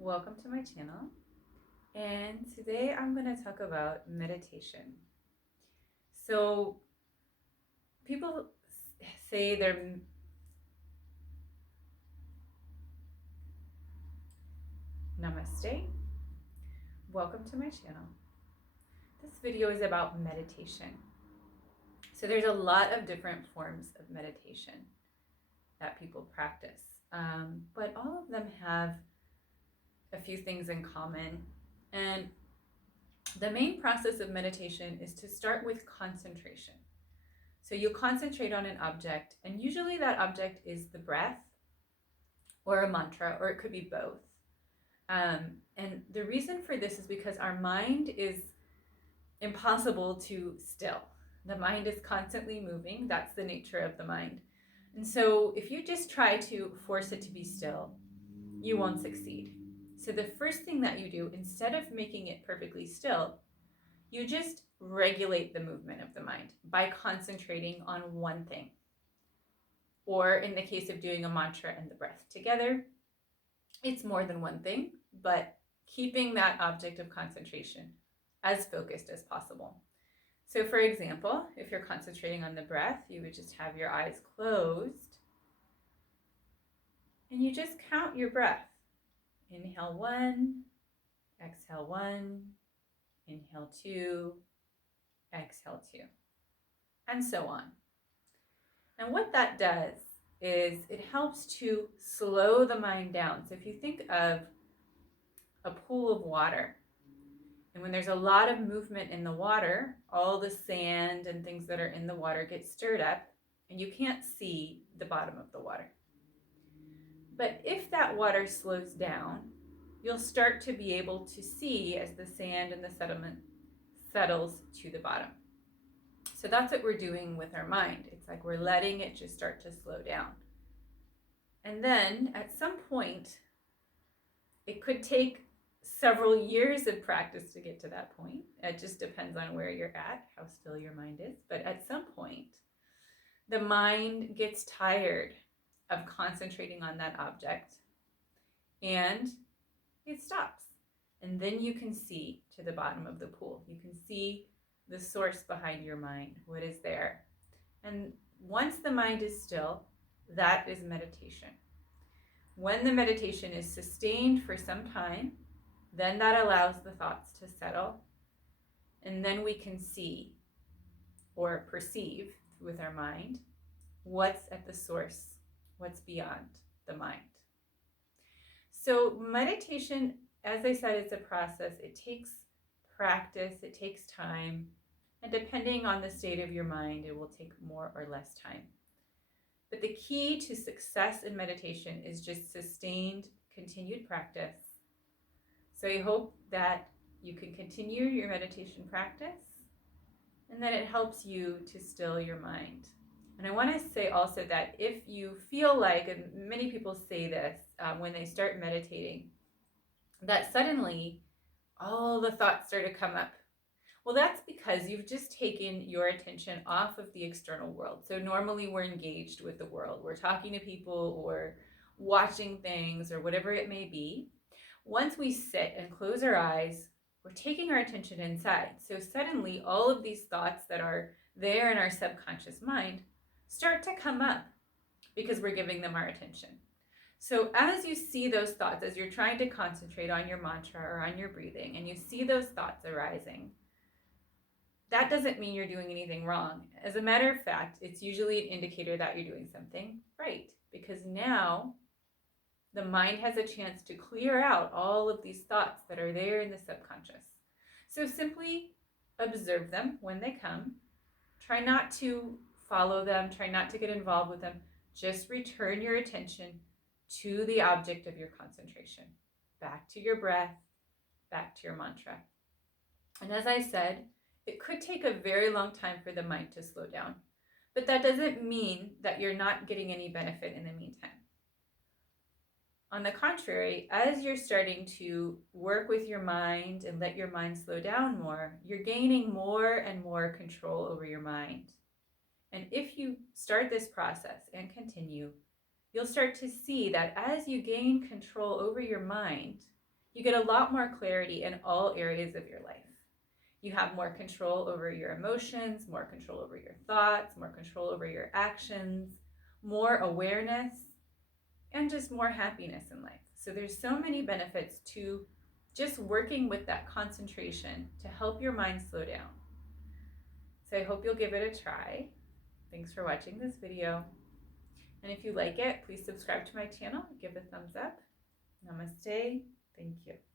Welcome to my channel, and today I'm going to talk about meditation. So, people say they're Namaste. Welcome to my channel. This video is about meditation. So, there's a lot of different forms of meditation that people practice, but all of them have a few things in common. And the main process of meditation is to start with concentration. So you concentrate on an object, and usually that object is the breath or a mantra, or it could be both. And the reason for this is because our mind is impossible to still. The mind is constantly moving. That's the nature of the mind. And so if you just try to force it to be still, you won't succeed. So the first thing that you do, instead of making it perfectly still, you just regulate the movement of the mind by concentrating on one thing. Or in the case of doing a mantra and the breath together, it's more than one thing, but keeping that object of concentration as focused as possible. So for example, if you're concentrating on the breath, you would just have your eyes closed and you just count your breath. Inhale 1, exhale 1, inhale 2, exhale 2, and so on. And what that does is it helps to slow the mind down. So if you think of a pool of water, and when there's a lot of movement in the water, all the sand and things that are in the water get stirred up, and you can't see the bottom of the water. But if that water slows down, you'll start to be able to see as the sand and the sediment settles to the bottom. So that's what we're doing with our mind. It's like we're letting it just start to slow down. And then at some point, it could take several years of practice to get to that point. It just depends on where you're at, how still your mind is. But at some point, the mind gets tired of concentrating on that object and it stops. And then you can see to the bottom of the pool. You can see the source behind your mind, what is there. And once the mind is still, that is meditation. When the meditation is sustained for some time, then that allows the thoughts to settle. And then we can see or perceive with our mind what's at the source, what's beyond the mind. So meditation, as I said, it's a process. It takes practice, it takes time, and depending on the state of your mind, it will take more or less time. But the key to success in meditation is just sustained, continued practice. So I hope that you can continue your meditation practice and that it helps you to still your mind. And I want to say also that if you feel like, and many people say this when they start meditating, that suddenly all the thoughts start to come up. Well, that's because you've just taken your attention off of the external world. So normally we're engaged with the world. We're talking to people or watching things or whatever it may be. Once we sit and close our eyes, we're taking our attention inside. So suddenly all of these thoughts that are there in our subconscious mind start to come up because we're giving them our attention. So as you see those thoughts, as you're trying to concentrate on your mantra or on your breathing, and you see those thoughts arising, that doesn't mean you're doing anything wrong. As a matter of fact, it's usually an indicator that you're doing something right, because now the mind has a chance to clear out all of these thoughts that are there in the subconscious. So simply observe them when they come. Try not to follow them. Try not to get involved with them. Just return your attention to the object of your concentration, back to your breath, back to your mantra. And as I said, it could take a very long time for the mind to slow down, but that doesn't mean that you're not getting any benefit in the meantime. On the contrary, as you're starting to work with your mind and let your mind slow down more, you're gaining more and more control over your mind. And if you start this process and continue, you'll start to see that as you gain control over your mind, you get a lot more clarity in all areas of your life. You have more control over your emotions, more control over your thoughts, more control over your actions, more awareness, and just more happiness in life. So there's so many benefits to just working with that concentration to help your mind slow down. So I hope you'll give it a try. Thanks for watching this video. And if you like it, please subscribe to my channel, give a thumbs up. Namaste. Thank you.